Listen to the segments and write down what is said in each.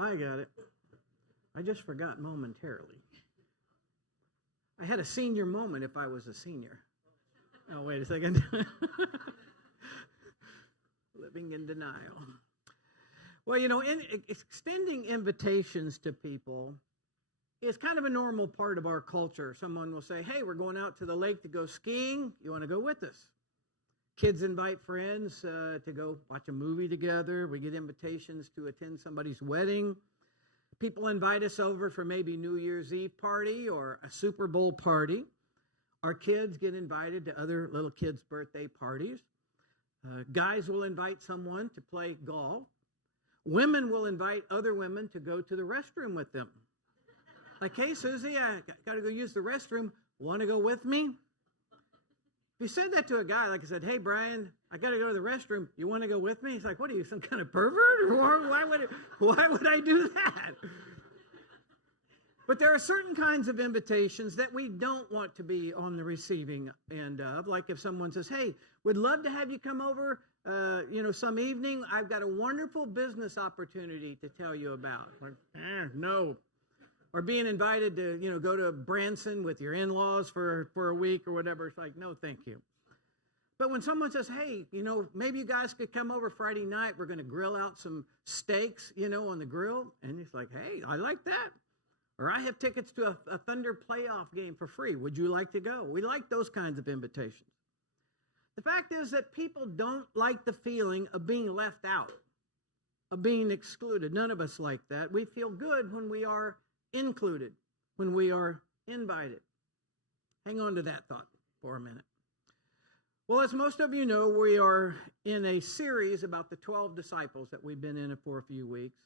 I got it. I just forgot momentarily. I had a senior moment if I was a senior. Oh, wait a second. Living in denial. Well, extending invitations to people is kind of a normal part of our culture. Someone will say, hey, we're going out to the lake to go skiing. You want to go with us? Kids invite friends to go watch a movie together. We get invitations to attend somebody's wedding. People invite us over for maybe New Year's Eve party or a Super Bowl party. Our kids get invited to other little kids' birthday parties. Guys will invite someone to play golf. Women will invite other women to go to the restroom with them. Like, hey, Susie, I got to go use the restroom. Want to go with me? If you said that to a guy, like I said, hey, Brian, I got to go to the restroom. You want to go with me? He's like, what are you, some kind of pervert? Or why would I do that? But there are certain kinds of invitations that we don't want to be on the receiving end of. Like if someone says, hey, would love to have you come over, some evening. I've got a wonderful business opportunity to tell you about. Like, no. Or being invited to, go to Branson with your in-laws for a week or whatever. It's like, no, thank you. But when someone says, hey, maybe you guys could come over Friday night. We're going to grill out some steaks, on the grill. And it's like, hey, I like that. Or I have tickets to a Thunder playoff game for free. Would you like to go? We like those kinds of invitations. The fact is that people don't like the feeling of being left out, of being excluded. None of us like that. We feel good when we are included, when we are invited. Hang on to that thought for a minute. Well, as most of you know, we are in a series about the 12 disciples that we've been in for a few weeks.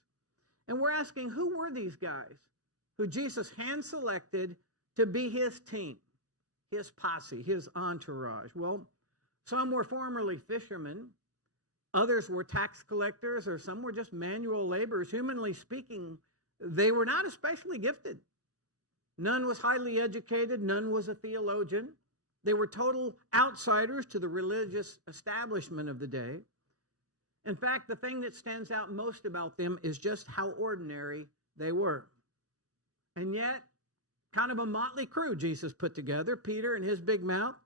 And we're asking, who were these guys who Jesus hand-selected to be his team, his posse, his entourage? Well, some were formerly fishermen. Others were tax collectors, or some were just manual laborers. Humanly speaking, they were not especially gifted. None was highly educated. None was a theologian. They were total outsiders to the religious establishment of the day. In fact, the thing that stands out most about them is just how ordinary they were. And yet, kind of a motley crew Jesus put together. Peter and his big mouth.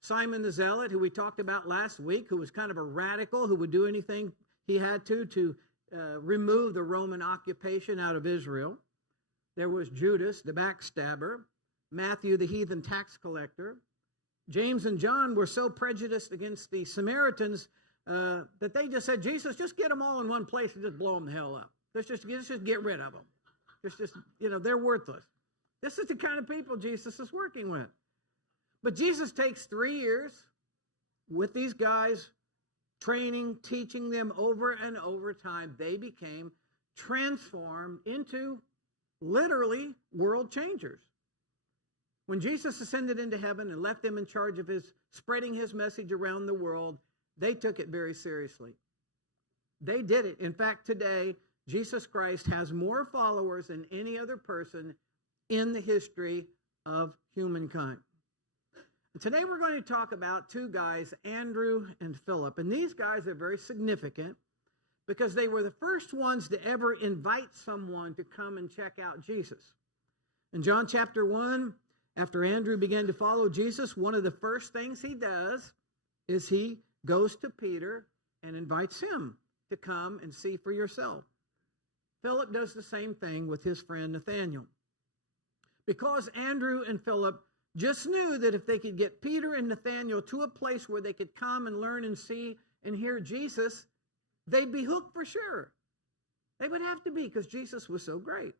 Simon the Zealot, who we talked about last week, who was kind of a radical, who would do anything he had to remove the Roman occupation out of Israel. There was Judas, the backstabber. Matthew, the heathen tax collector. James and John were so prejudiced against the Samaritans that they just said, Jesus, just get them all in one place and just blow them the hell up. Let's just get rid of them. They're worthless. This is the kind of people Jesus is working with. But Jesus takes 3 years with these guys, training, teaching them over and over time. They became transformed into literally world changers. When Jesus ascended into heaven and left them in charge of spreading his message around the world, they took it very seriously. They did it. In fact, today, Jesus Christ has more followers than any other person in the history of humankind. And today we're going to talk about two guys, Andrew and Phillip. And these guys are very significant because they were the first ones to ever invite someone to come and check out Jesus. In John chapter 1, after Andrew began to follow Jesus, one of the first things he does is he goes to Peter and invites him to come and see for yourself. Philip does the same thing with his friend Nathaniel. Because Andrew and Philip just knew that if they could get Peter and Nathaniel to a place where they could come and learn and see and hear Jesus, they'd be hooked for sure. They would have to be because Jesus was so great.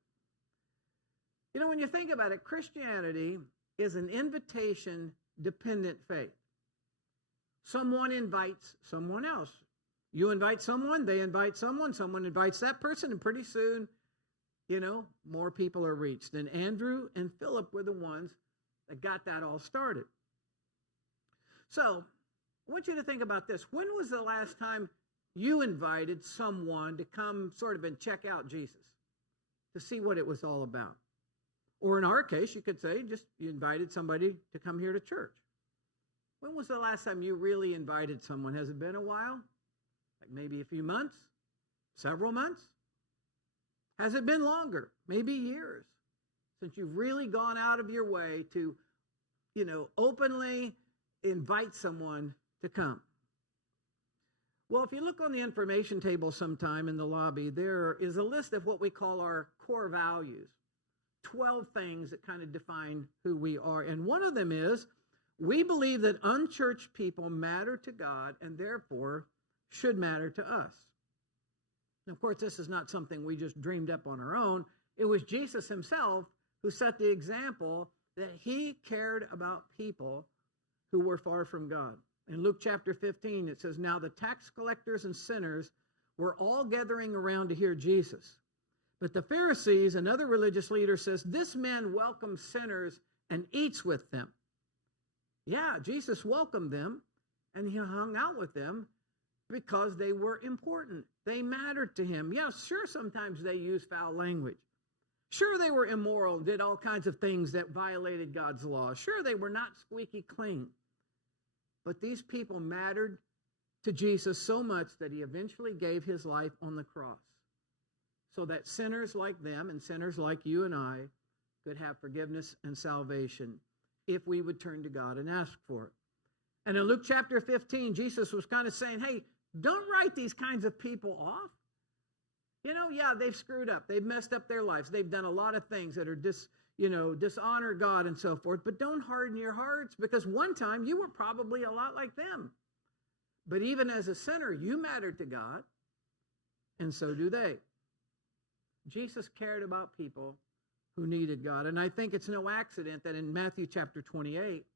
When you think about it, Christianity is an invitation-dependent faith. Someone invites someone else. You invite someone, they invite someone invites that person, and pretty soon, more people are reached. And Andrew and Philip were the ones that got that all started. So, I want you to think about this. When was the last time you invited someone to come sort of and check out Jesus, to see what it was all about? Or in our case, you could say just you invited somebody to come here to church. When was the last time you really invited someone? Has it been a while? Like maybe a few months? Several months? Has it been longer? Maybe years since you've really gone out of your way to, openly invite someone to come? Well, if you look on the information table sometime in the lobby, there is a list of what we call our core values. 12 things that kind of define who we are. And one of them is, we believe that unchurched people matter to God and therefore should matter to us. And of course, this is not something we just dreamed up on our own. It was Jesus himself who set the example that he cared about people who were far from God. In Luke chapter 15, it says, "Now the tax collectors and sinners were all gathering around to hear Jesus. But the Pharisees and other religious leaders says, 'This man welcomes sinners and eats with them.'" Yeah, Jesus welcomed them and he hung out with them because they were important. They mattered to him. Yeah, sure, sometimes they used foul language. Sure, they were immoral, did all kinds of things that violated God's law. Sure, they were not squeaky clean. But these people mattered to Jesus so much that he eventually gave his life on the cross so that sinners like them and sinners like you and I could have forgiveness and salvation if we would turn to God and ask for it. And in Luke chapter 15, Jesus was kind of saying, hey, don't write these kinds of people off. Yeah, they've screwed up. They've messed up their lives. They've done a lot of things that are dishonor God and so forth. But don't harden your hearts, because one time you were probably a lot like them. But even as a sinner, you mattered to God, and so do they. Jesus cared about people who needed God. And I think it's no accident that in Matthew chapter 28,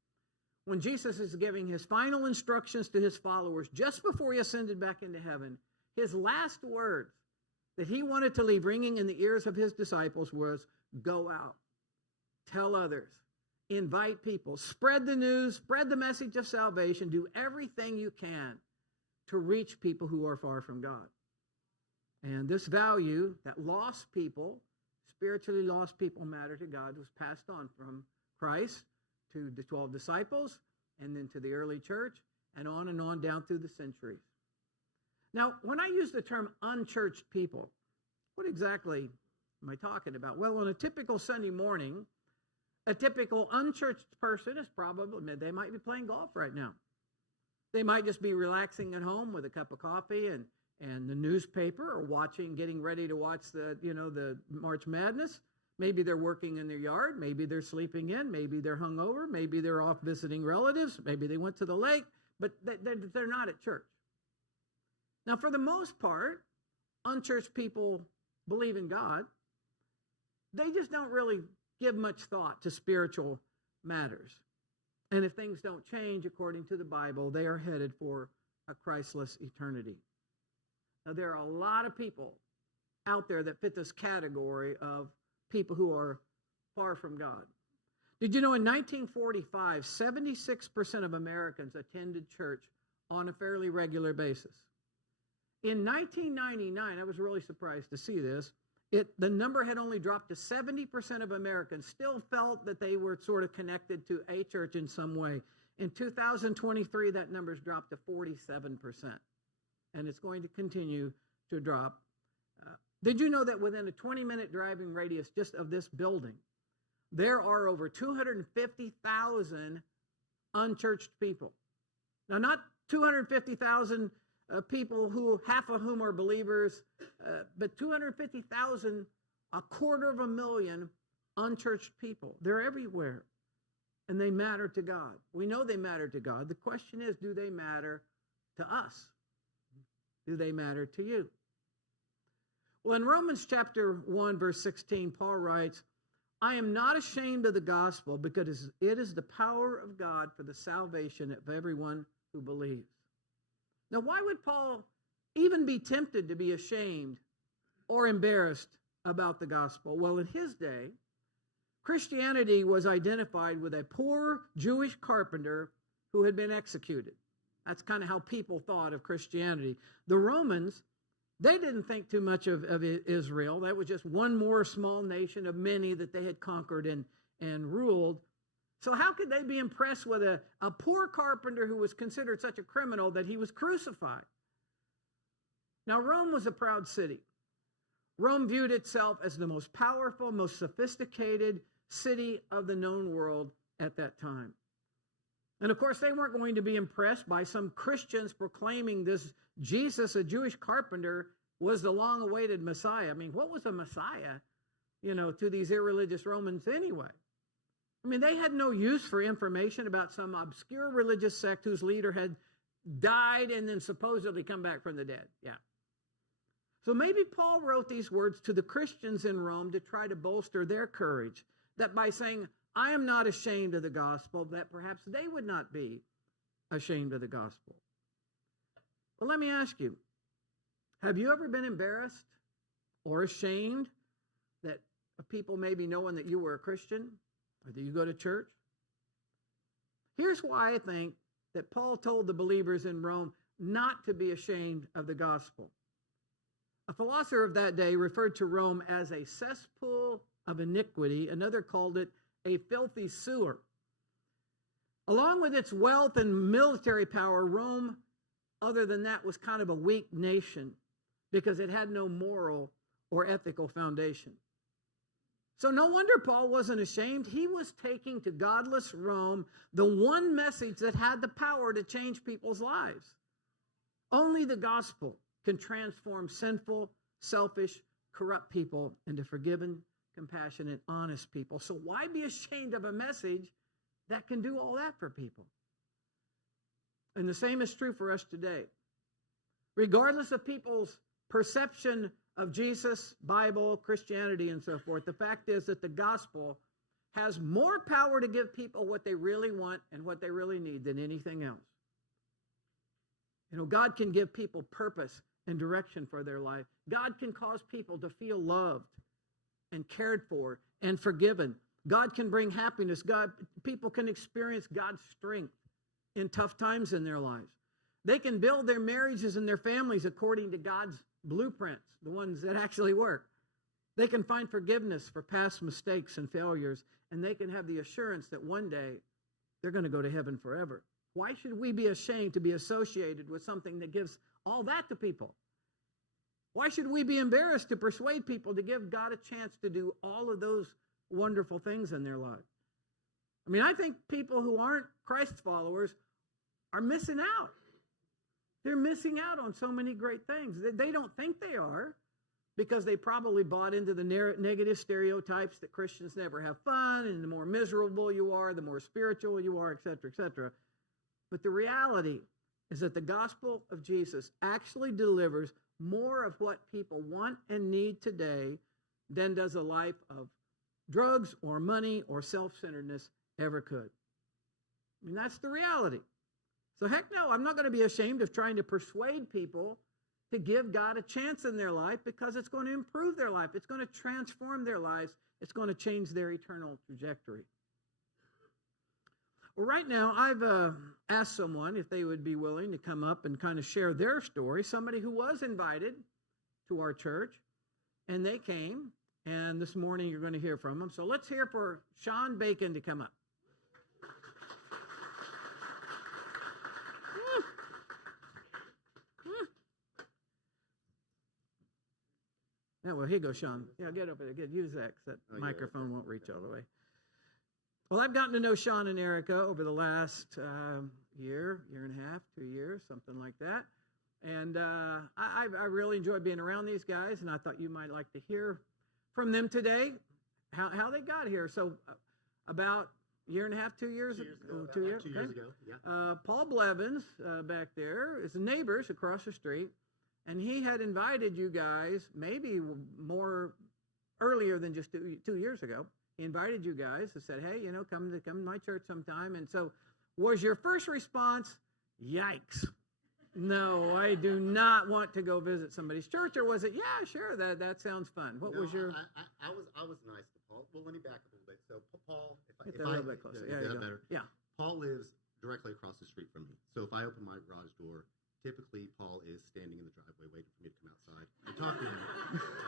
when Jesus is giving his final instructions to his followers just before he ascended back into heaven, his last words that he wanted to leave ringing in the ears of his disciples was, go out, tell others, invite people, spread the news, spread the message of salvation, do everything you can to reach people who are far from God. And this value that lost people, spiritually lost people matter to God, was passed on from Christ to the 12 disciples and then to the early church and on down through the centuries. Now, when I use the term unchurched people, what exactly am I talking about? Well, on a typical Sunday morning, a typical unchurched person is probably, they might be playing golf right now. They might just be relaxing at home with a cup of coffee and the newspaper, or getting ready to watch the March Madness. Maybe they're working in their yard. Maybe they're sleeping in. Maybe they're hungover. Maybe they're off visiting relatives. Maybe they went to the lake, but they're not at church. Now, for the most part, unchurched people believe in God. They just don't really give much thought to spiritual matters. And if things don't change according to the Bible, they are headed for a Christless eternity. Now, there are a lot of people out there that fit this category of people who are far from God. Did you know in 1945, 76% of Americans attended church on a fairly regular basis? In 1999, I was really surprised to see this, the number had only dropped to 70% of Americans still felt that they were sort of connected to a church in some way. In 2023, that number's dropped to 47%, and it's going to continue to drop. Did you know that within a 20-minute driving radius just of this building, there are over 250,000 unchurched people? Now, not 250,000 people who, half of whom are believers, but 250,000, 250,000 unchurched people. They're everywhere, and they matter to God. We know they matter to God. The question is, do they matter to us? Do they matter to you? Well, in Romans chapter 1, verse 16, Paul writes, I am not ashamed of the gospel, because it is the power of God for the salvation of everyone who believes. Now, why would Paul even be tempted to be ashamed or embarrassed about the gospel? Well, in his day, Christianity was identified with a poor Jewish carpenter who had been executed. That's kind of how people thought of Christianity. The Romans, they didn't think too much of Israel. That was just one more small nation of many that they had conquered and ruled. So how could they be impressed with a poor carpenter who was considered such a criminal that he was crucified? Now, Rome was a proud city. Rome viewed itself as the most powerful, most sophisticated city of the known world at that time. And of course, they weren't going to be impressed by some Christians proclaiming this Jesus, a Jewish carpenter, was the long-awaited Messiah. I mean, what was a Messiah, to these irreligious Romans anyway? I mean, they had no use for information about some obscure religious sect whose leader had died and then supposedly come back from the dead. Yeah. So maybe Paul wrote these words to the Christians in Rome to try to bolster their courage, that by saying, I am not ashamed of the gospel, that perhaps they would not be ashamed of the gospel. Well, let me ask you, have you ever been embarrassed or ashamed that people maybe knowing that you were a Christian or that you go to church? Here's why I think that Paul told the believers in Rome not to be ashamed of the gospel. A philosopher of that day referred to Rome as a cesspool of iniquity. Another called it a filthy sewer. Along with its wealth and military power, Rome, other than that, was kind of a weak nation because it had no moral or ethical foundation. So no wonder Paul wasn't ashamed. He was taking to godless Rome the one message that had the power to change people's lives. Only the gospel can transform sinful, selfish, corrupt people into forgiven, compassionate, honest people. So why be ashamed of a message that can do all that for people? And the same is true for us today. Regardless of people's perception of Jesus, Bible, Christianity, and so forth, the fact is that the gospel has more power to give people what they really want and what they really need than anything else. God can give people purpose and direction for their life. God can cause people to feel loved and cared for and forgiven. God can bring happiness. People can experience God's strength in tough times in their lives. They can build their marriages and their families according to God's blueprints, the ones that actually work. They can find forgiveness for past mistakes and failures, and they can have the assurance that one day they're going to go to heaven forever. Why should we be ashamed to be associated with something that gives all that to people? Why should we be embarrassed to persuade people to give God a chance to do all of those wonderful things in their lives? I mean, I think people who aren't Christ followers are missing out. They're missing out on so many great things. They don't think they are because they probably bought into the negative stereotypes that Christians never have fun, and the more miserable you are, the more spiritual you are, etc., etc. But the reality is that the gospel of Jesus actually delivers more of what people want and need today than does a life of drugs or money or self-centeredness ever could. I mean, that's the reality. So heck no, I'm not going to be ashamed of trying to persuade people to give God a chance in their life, because it's going to improve their life. It's going to transform their lives. It's going to change their eternal trajectory. Well, right now, I've asked someone if they would be willing to come up and kind of share their story, somebody who was invited to our church, and they came, and this morning you're going to hear from them. So let's hear for Sean Bacon to come up. Yeah, well, here you go, Sean. Yeah, get over there. Use that, because that microphone won't reach all the way. Well, I've gotten to know Sean and Erica over the last year and a half, 2 years, something like that. And I really enjoy being around these guys, and I thought you might like to hear from them today, how they got here. So about a year and a half, 2 years ago. 2 years? 2 years ago, yeah. Paul Blevins back there is neighbors across the street. And he had invited you guys, maybe more earlier than just 2 years ago. He invited you guys and said, hey, come to my church sometime. And so was your first response, yikes, no, I do not want to go visit somebody's church? Or was it, yeah, sure, that sounds fun? What was your... I was nice to Paul. Well, let me back up a little bit. So Paul, if a little bit closer. Yeah, you go. Better. Yeah. Paul lives directly across the street from me. So if I open my garage door, typically, Paul is standing in the driveway waiting for me to come outside and talk to him.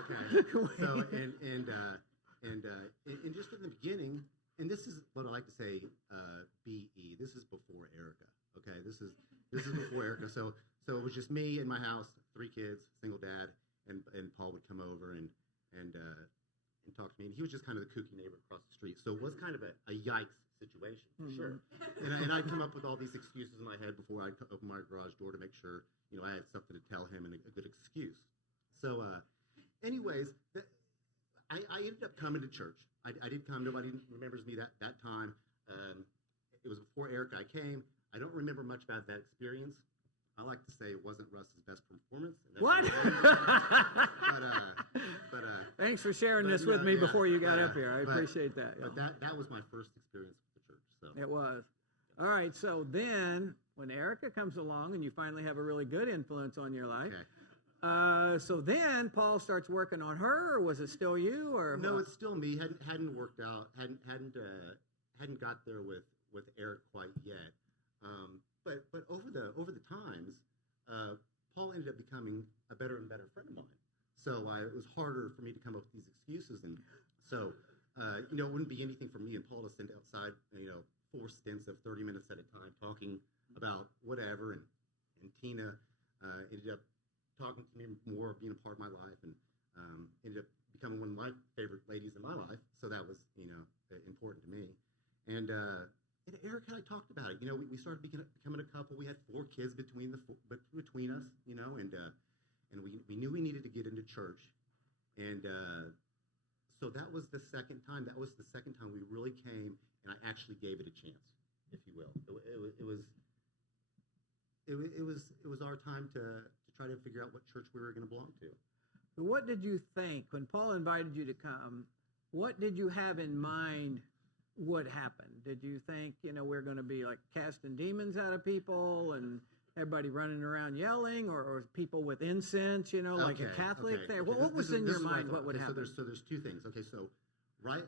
Okay. So and just in the beginning, and this is what I like to say, BE. This is before Erica. Okay. This is before Erica. So it was just me in my house, 3 kids, single dad, and Paul would come over and talk to me, and he was just kind of the kooky neighbor across the street. So it was kind of a yikes situation, for sure. And I'd come up with all these excuses in my head before I'd open my garage door to make sure, I had something to tell him and a good excuse. So, anyways, I ended up coming to church. I did come. Nobody remembers me that time. It was before Erica I came. I don't remember much about that experience. I like to say it wasn't Russ's best performance. What? But thanks for sharing this with me before you got up here. I appreciate that. But that was my first experience with the church. So it was. All right. So then, when Erica comes along and you finally have a really good influence on your life, so then Paul starts working on her, or was it still you? Or no, it's still me. Hadn't worked out. Hadn't got there with Eric quite yet. But over the times, Paul ended up becoming a better and better friend of mine. So it was harder for me to come up with these excuses, and so it wouldn't be anything for me and Paul to send outside 4 stints of 30 minutes at a time talking about whatever, and Tina ended up talking to me more, being a part of my life, and ended up becoming one of my favorite ladies in my life. So that was important to me, and Eric and I talked about it. We started becoming a couple. We had 4 kids between us, and we knew we needed to get into church, and so that was the second time. That was the second time we really came, and I actually gave it a chance, if you will. It was our time to try to figure out what church we were going to belong to. So what did you think when Paul invited you to come? What did you have in mind would happen? Did you think, we're going to be like casting demons out of people and everybody running around yelling, or people with incense, like a Catholic there? What was in your mind? What would happen? So there's 2 things. Okay, so right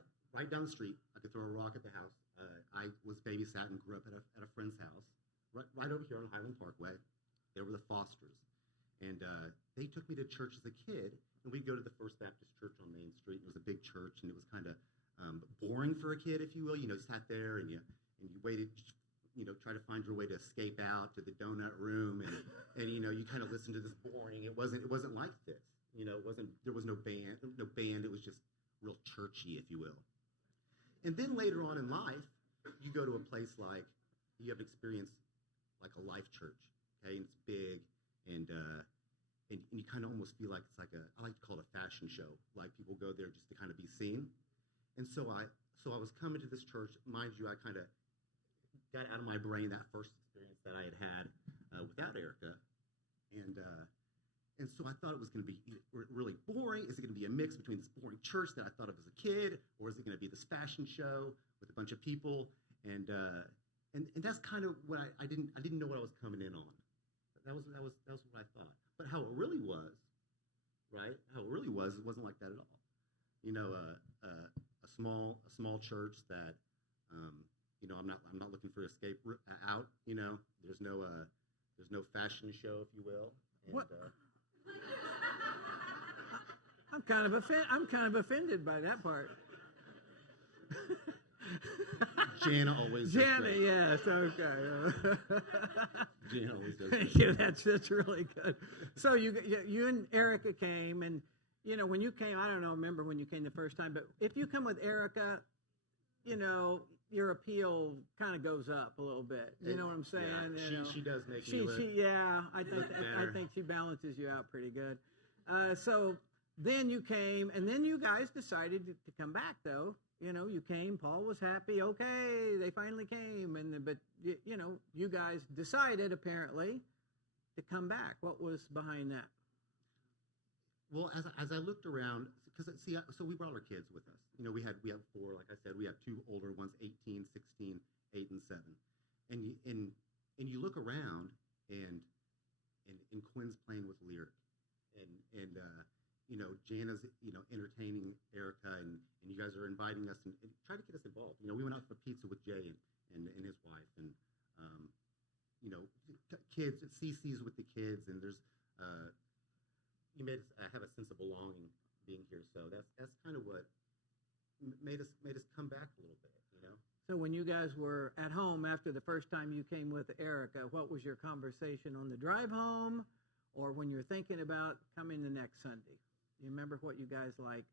down the street, I could throw a rock at the house. I was babysat and grew up at a friend's house. Right over here on Highland Parkway, there were the Fosters. And they took me to church as a kid, and we'd go to the First Baptist Church on Main Street. It was a big church, and it was kind of boring for a kid, if you will. You sat there and you waited, try to find your way to escape out to the donut room, and you kind of listened to this boring. It wasn't like this. There was no band. It was just real churchy, if you will. And then later on in life, you go to a place like, you have an experience like a life church, okay, and it's big, and you kind of almost feel like it's like I like to call it a fashion show. Like people go there just to kind of be seen. And so I was coming to this church. Mind you, I kind of got out of my brain that first experience that I had without Erica, and so I thought it was going to be really boring. Is it going to be a mix between this boring church that I thought of as a kid, or is it going to be this fashion show with a bunch of people? And that's kind of what I didn't know what I was coming in on. That was what I thought. But how it really was, right? How it really was, it wasn't like that at all. A small church that I'm not looking for escape out. There's no fashion show, if you will. And, what? I'm kind of offended by that part. Jana always. Jana, yes, okay. Jana always does. Thank you. That's really good. So you and Erica came, and when you came, I don't remember when you came the first time, but if you come with Erica, your appeal kind of goes up a little bit. You know what I'm saying? Yeah, she does make me look. I think she balances you out pretty good. So then you came, and then you guys decided to come back, though. You came. Paul was happy. Okay, they finally came, but you guys decided apparently to come back. What was behind that? Well, as I looked around, because so we brought our kids with us. We have 4. Like I said, we have 2 older ones, 18, 16, 8, and 7. And you look around, and Quinn's playing with Lyric, and Jana's entertaining Erica, and you guys are inviting us and trying to get us involved. We went out for pizza with Jay and his wife, and kids, CC's with the kids, and there's you made us have a sense of belonging being here. So that's kind of what made us come back a little bit. So when you guys were at home after the first time you came with Erica, what was your conversation on the drive home, or when you're thinking about coming the next Sunday? You remember what you guys like?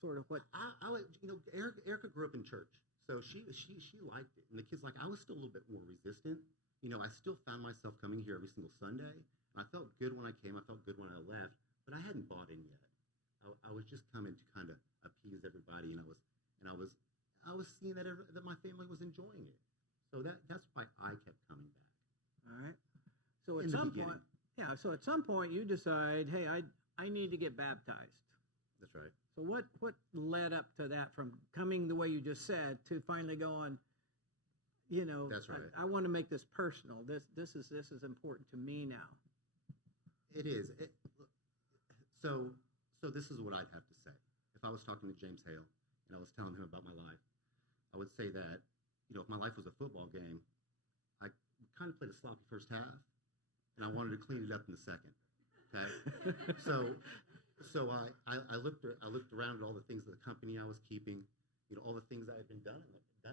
Sort of what? I would, Erica grew up in church, so she liked it, and the kids I was still a little bit more resistant. I still found myself coming here every single Sunday, and I felt good when I came. I felt good when I left, but I hadn't bought in yet. I was just coming to kind of appease everybody, and I was seeing that that my family was enjoying it, so that's why I kept coming back. All right. So at some point, So at some point, you decide, hey, I need to get baptized. That's right. So what led up to that, from coming the way you just said to finally going, That's right. I want to make this personal. This is important to me now. It is. So this is what I'd have to say. If I was talking to James Hale and I was telling him about my life, I would say that, if my life was a football game, I kind of played a sloppy first half, and I wanted to clean it up in the second. Okay? So I looked around at all the things of the company I was keeping, all the things I had been done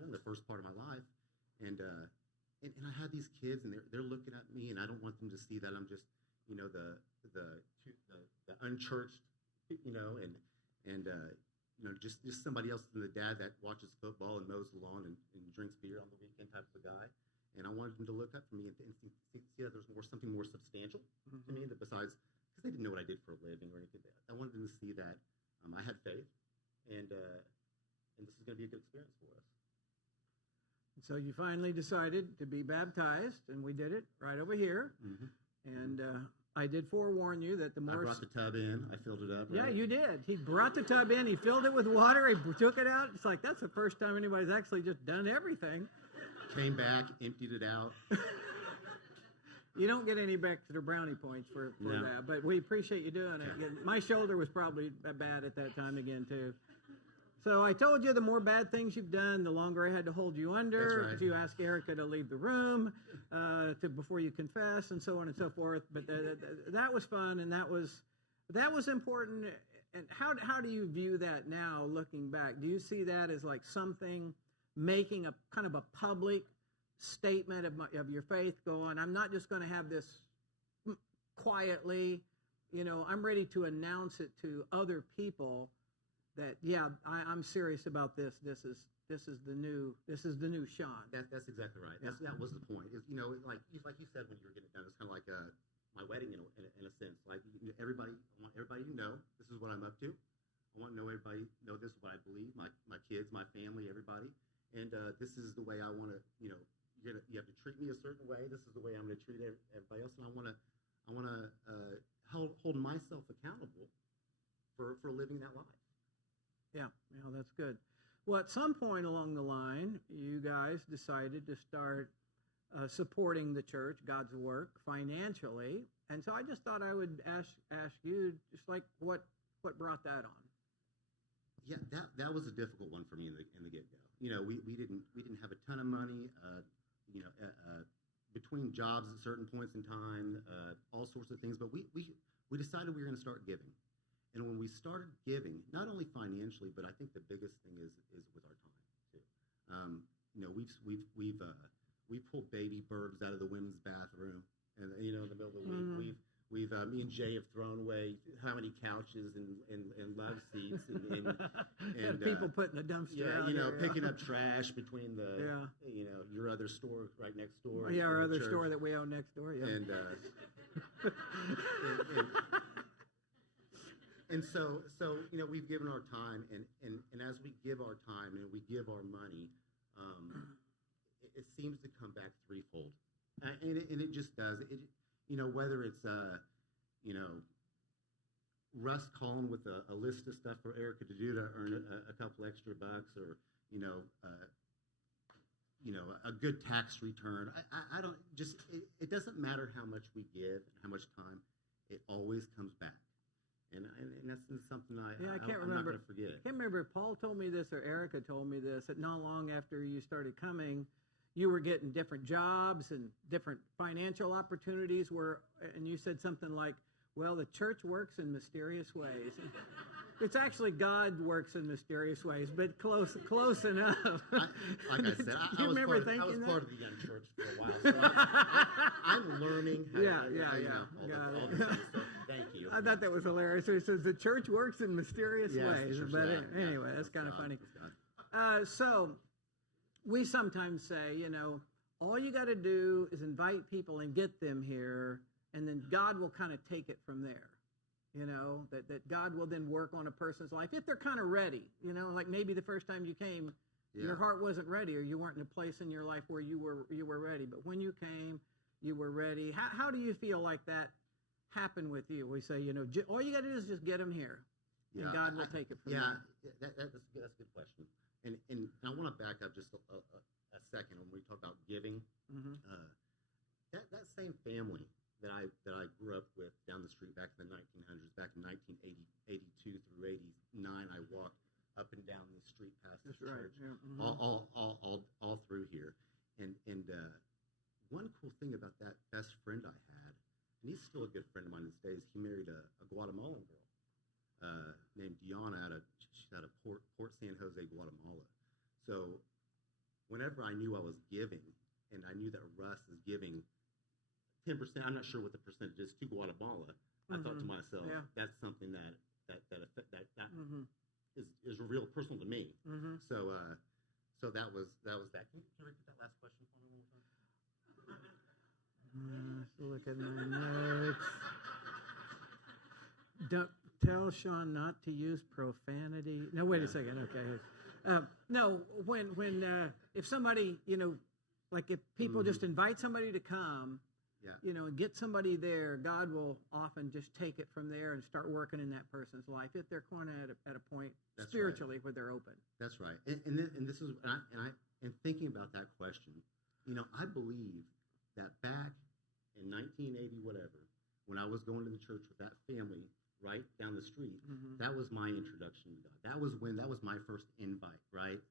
in the first part of my life, and I had these kids, and they're looking at me, and I don't want them to see that I'm just the unchurched, just somebody else than the dad that watches football and mows the lawn and drinks beer on the weekend type of a guy. And I wanted them to look up for me and see that there's something more substantial to me, that besides, because they didn't know what I did for a living or anything. I wanted them to see that I had faith, and this is going to be a good experience for us. So you finally decided to be baptized, and we did it right over here. Mm-hmm. And I did forewarn you that the more... I brought the tub in. I filled it up. Right? Yeah, you did. He brought the tub in. He filled it with water. He took it out. It's like, that's the first time anybody's actually just done everything. Came back, emptied it out. You don't get any extra brownie points for that, but we appreciate you doing it. My shoulder was probably bad at that time again, too. So I told you the more bad things you've done, the longer I had to hold you under. That's right. If you ask Erica to leave the room before you confess, and so on and so forth. But that was fun, and that was important. And how do you view that now, looking back? Do you see that as like something, making a kind of a public statement of your faith, going, I'm not just going to have this quietly, I'm ready to announce it to other people that, I'm serious about this. This is the new Sean. That's exactly right. That was the point. Is like you said when you were getting it done, it's kind of like my wedding in a sense. Like I want everybody to know this is what I'm up to. I want to know everybody know this is what I believe. My kids, my family, everybody, and this is the way I want to. You have to treat me a certain way. This is the way I'm going to treat everybody else, and I want to hold myself accountable for living that life. Yeah, that's good. Well, at some point along the line, you guys decided to start supporting the church, God's work, financially. And so I just thought I would ask you, just like, what brought that on? Yeah, that was a difficult one for me in the get-go. We didn't have a ton of money. Between jobs at certain points in time, all sorts of things. But we decided we were going to start giving. And when we started giving, not only financially, but I think the biggest thing is with our time too. We've pulled baby birds out of the women's bathroom, and in the middle of the week, we've me and Jay have thrown away how many couches and love seats and people putting the dumpster out. Picking up trash between the your other store right next door. Yeah, our other store that we own next door. Yeah, And so we've given our time, and as we give our time and we give our money, it seems to come back threefold, and it just does. Whether it's Russ calling with a list of stuff for Erica to do to earn a couple extra bucks, or a good tax return. I don't just. It doesn't matter how much we give and how much time. It always comes back. And that's something I'm not going to forget. I can't remember if Paul told me this or Erica told me this, that not long after you started coming, you were getting different jobs and different financial opportunities, and you said something like, well, the church works in mysterious ways. It's actually God works in mysterious ways, but close enough. Like I said, I was part of the young church for a while, so I'm learning how Yeah, all the things. So thank you. I thought that was hilarious. It says the church works in mysterious ways. But anyway, yeah, that's kind of funny. That's So we sometimes say, all you got to do is invite people and get them here, and then God will kind of take it from there. That God will then work on a person's life if they're kind of ready. Like maybe the first time you came, your heart wasn't ready, or you weren't in a place in your life where you were ready. But when you came, you were ready. How do you feel like that happened with you? We say, all you got to do is just get them here, and God will take it from there. That's a good question. And I want to back up just a second when we talk about giving. Mm-hmm. That same family that I grew up with down the street back in the 1900s, back in 1982 through 89, I walked up and down the street past the church, yeah. Mm-hmm. all through here. And one cool thing about that best friend I had, and he's still a good friend of mine these days, he married a Guatemalan girl named Diana she's out of Port San Jose, Guatemala. So whenever I knew I was giving, and I knew that Russ is giving 10%, I'm not sure what the percentage is, to Guatemala, I thought to myself, that's something that mm-hmm. is real personal to me. Mm-hmm. So that was that. Can you repeat that last question for me one more time? Look at my notes. Don't tell Sean not to use profanity. No, wait a second. Okay. No, when if somebody, like if people just invite somebody to come, and get somebody there, God will often just take it from there and start working in that person's life if they're kind of at a point spiritually where they're open. That's right. And this is and thinking about that question, I believe that back in 1980 whatever, when I was going to the church with that family right down the street, that was my introduction to God. That was my first invite, right?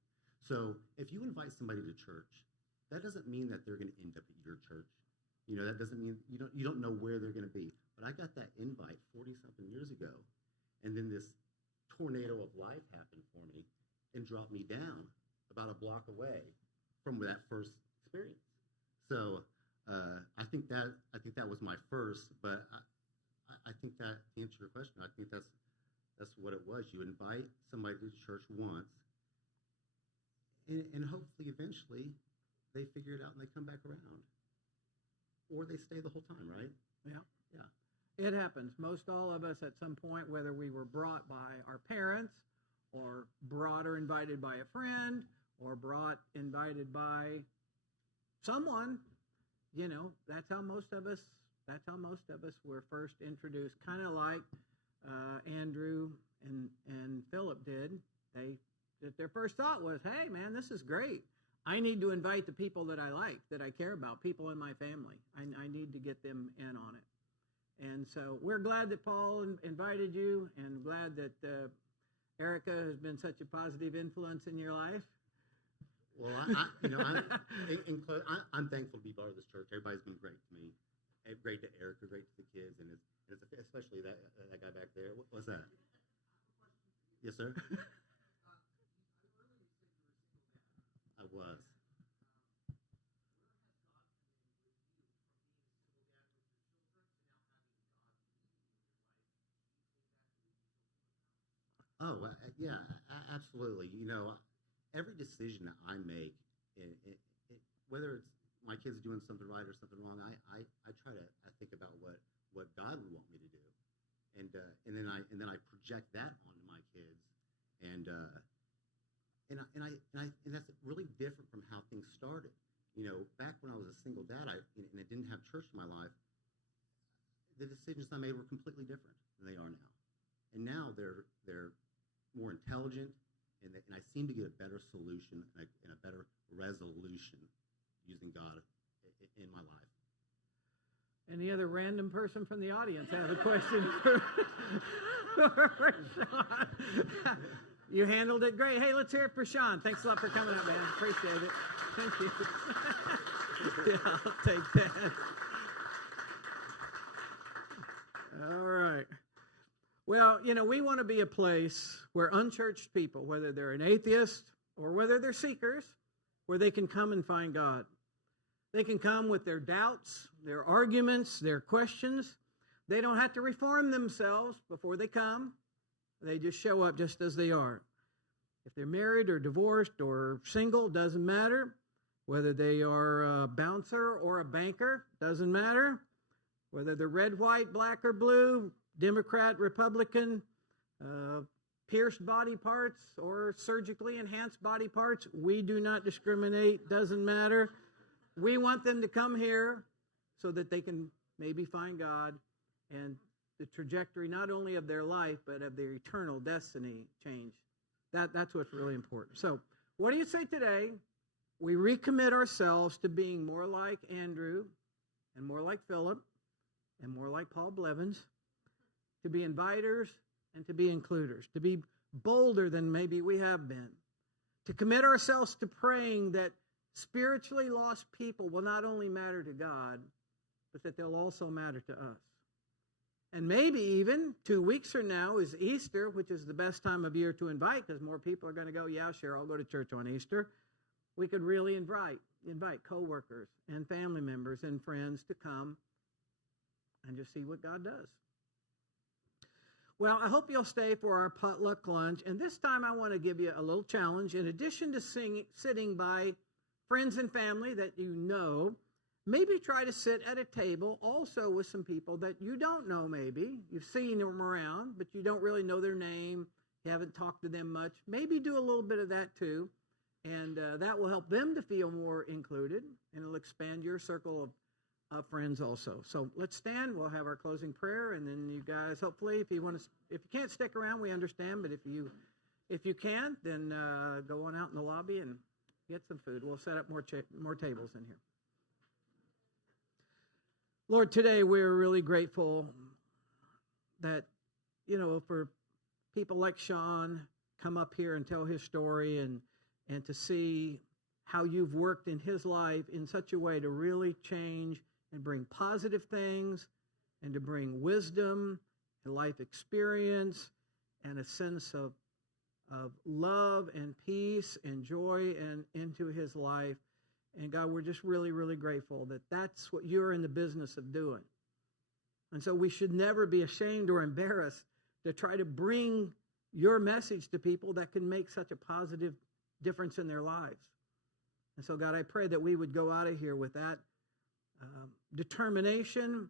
So if you invite somebody to church, that doesn't mean that they're going to end up at your church. That doesn't mean you don't know where they're going to be. But I got that invite 40-something years ago, and then this tornado of life happened for me and dropped me down about a block away from that first experience. So I think that was my first, but I think that to answer your question, I think that's what it was. You invite somebody to church once, and hopefully eventually they figure it out and they come back around. Or they stay the whole time, right? Yeah. It happens. Most all of us at some point, whether we were brought by our parents or brought or invited by a friend or invited by someone, that's how most of us were first introduced, kind of like Andrew and Phillip did. Their first thought was, hey, man, this is great. I need to invite the people that I like, that I care about, people in my family. I need to get them in on it. And so we're glad that Paul invited you, and glad that Erica has been such a positive influence in your life. Well, I'm thankful to be part of this church. Everybody's been great to me. Great to Erica, great to the kids, and especially that guy back there. What's that? Yes, sir? I was. Oh, yeah, absolutely. Every decision that I make, whether it's my kids doing something right or something wrong, I try to think about what God would want me to do, and then I project that onto my kids, and that's really different from how things started. Back when I was a single dad, and I didn't have church in my life, the decisions I made were completely different than they are now. And now they're more intelligent, and I seem to get a better solution and a better resolution using God in my life. Any other random person from the audience have a question for Sean? You handled it great. Hey, let's hear it for Sean. Thanks a lot for coming up, man. Appreciate it. Thank you. Yeah, I'll take that. All right. Well, we want to be a place where unchurched people, whether they're an atheist or whether they're seekers, where they can come and find God. They can come with their doubts, their arguments, their questions. They don't have to reform themselves before they come. They just show up just as they are. If they're married or divorced or single, doesn't matter. Whether they are a bouncer or a banker, doesn't matter. Whether they're red, white, black, or blue, Democrat, Republican, pierced body parts or surgically enhanced body parts, we do not discriminate, doesn't matter. We want them to come here so that they can maybe find God and the trajectory not only of their life but of their eternal destiny change. That's what's really important. So what do you say today? We recommit ourselves to being more like Andrew and more like Phillip and more like Paul Blevins, to be inviters and to be includers, to be bolder than maybe we have been, to commit ourselves to praying that spiritually lost people will not only matter to God, but that they'll also matter to us. And maybe even 2 weeks from now is Easter, which is the best time of year to invite because more people are going to go, yeah, sure, I'll go to church on Easter. We could really invite coworkers and family members and friends to come and just see what God does. Well, I hope you'll stay for our potluck lunch. And this time I want to give you a little challenge. In addition to sitting by friends and family that you know, maybe try to sit at a table also with some people that you don't know maybe. You've seen them around, but you don't really know their name. You haven't talked to them much. Maybe do a little bit of that too. And that will help them to feel more included. And it'll expand your circle of friends also. So let's stand. We'll have our closing prayer. And then you guys, hopefully, if you can't stick around, we understand. But if you can, then go on out in the lobby and get some food. We'll set up more tables in here. Lord, today we're really grateful that, for people like Sean come up here and tell his story and to see how you've worked in his life in such a way to really change and bring positive things and to bring wisdom and life experience and a sense of love and peace and joy and into his life. And God, we're just really, really grateful that that's what you're in the business of doing. And so we should never be ashamed or embarrassed to try to bring your message to people that can make such a positive difference in their lives. And so, God, I pray that we would go out of here with that determination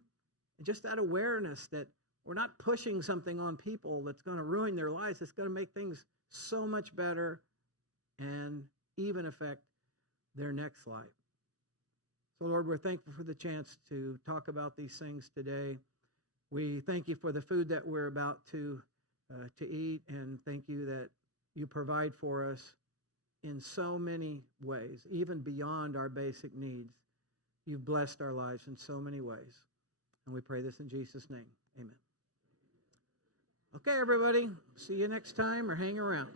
and just that awareness that we're not pushing something on people that's going to ruin their lives. It's going to make things so much better and even affect their next life. So, Lord, we're thankful for the chance to talk about these things today. We thank you for the food that we're about to eat, and thank you that you provide for us in so many ways, even beyond our basic needs. You've blessed our lives in so many ways. And we pray this in Jesus' name. Amen. Okay, everybody. See you next time or hang around.